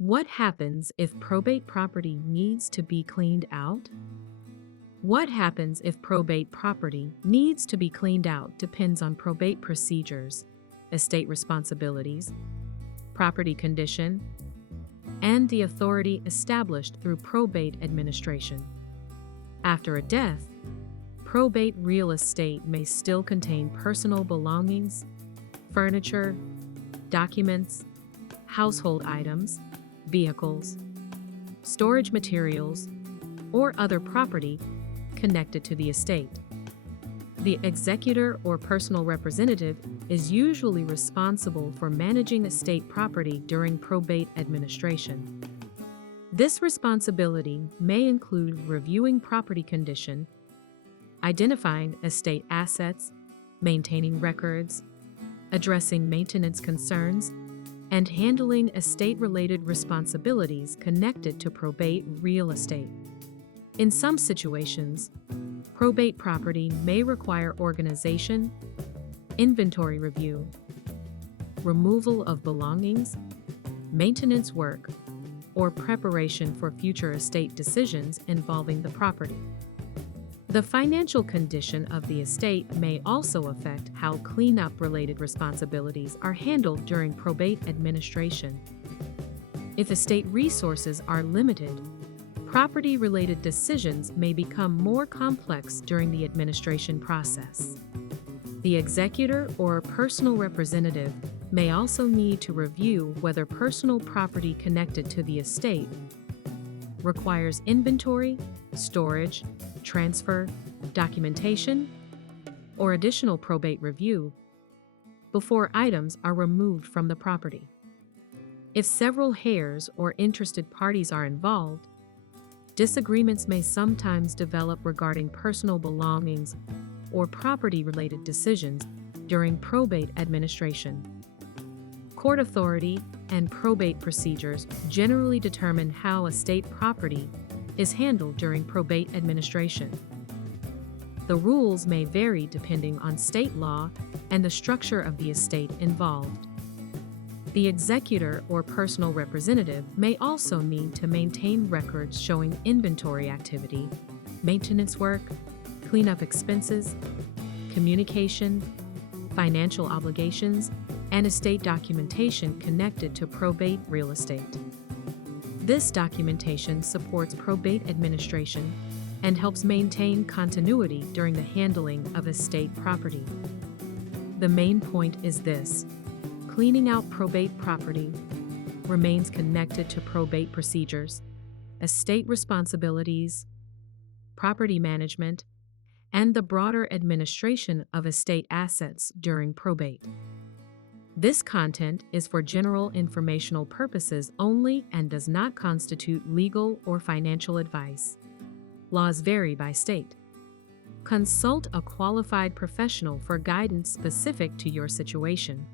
What happens if probate property needs to be cleaned out? What happens if probate property needs to be cleaned out depends on probate procedures, estate responsibilities, property condition, and the authority established through probate administration. After a death, probate real estate may still contain personal belongings, furniture, documents, household items, vehicles, storage materials, or other property connected to the estate. The executor or personal representative is usually responsible for managing estate property during probate administration. This responsibility may include reviewing property condition, identifying estate assets, maintaining records, addressing maintenance concerns, and handling estate-related responsibilities connected to probate real estate. In some situations, probate property may require organization, inventory review, removal of belongings, maintenance work, or preparation for future estate decisions involving the property. The financial condition of the estate may also affect how cleanup-related responsibilities are handled during probate administration. If estate resources are limited, property-related decisions may become more complex during the administration process. The executor or personal representative may also need to review whether personal property connected to the estate requires inventory, storage, transfer, documentation, or additional probate review before items are removed from the property. If several heirs or interested parties are involved, disagreements may sometimes develop regarding personal belongings or property-related decisions during probate administration. Court authority and probate procedures generally determine how estate property is handled during probate administration. The rules may vary depending on state law and the structure of the estate involved. The executor or personal representative may also need to maintain records showing inventory activity, maintenance work, cleanup expenses, communication, financial obligations, and estate documentation connected to probate real estate. This documentation supports probate administration and helps maintain continuity during the handling of estate property. The main point is this: cleaning out probate property remains connected to probate procedures, estate responsibilities, property management, and the broader administration of estate assets during probate. This content is for general informational purposes only and does not constitute legal or financial advice. Laws vary by state. Consult a qualified professional for guidance specific to your situation.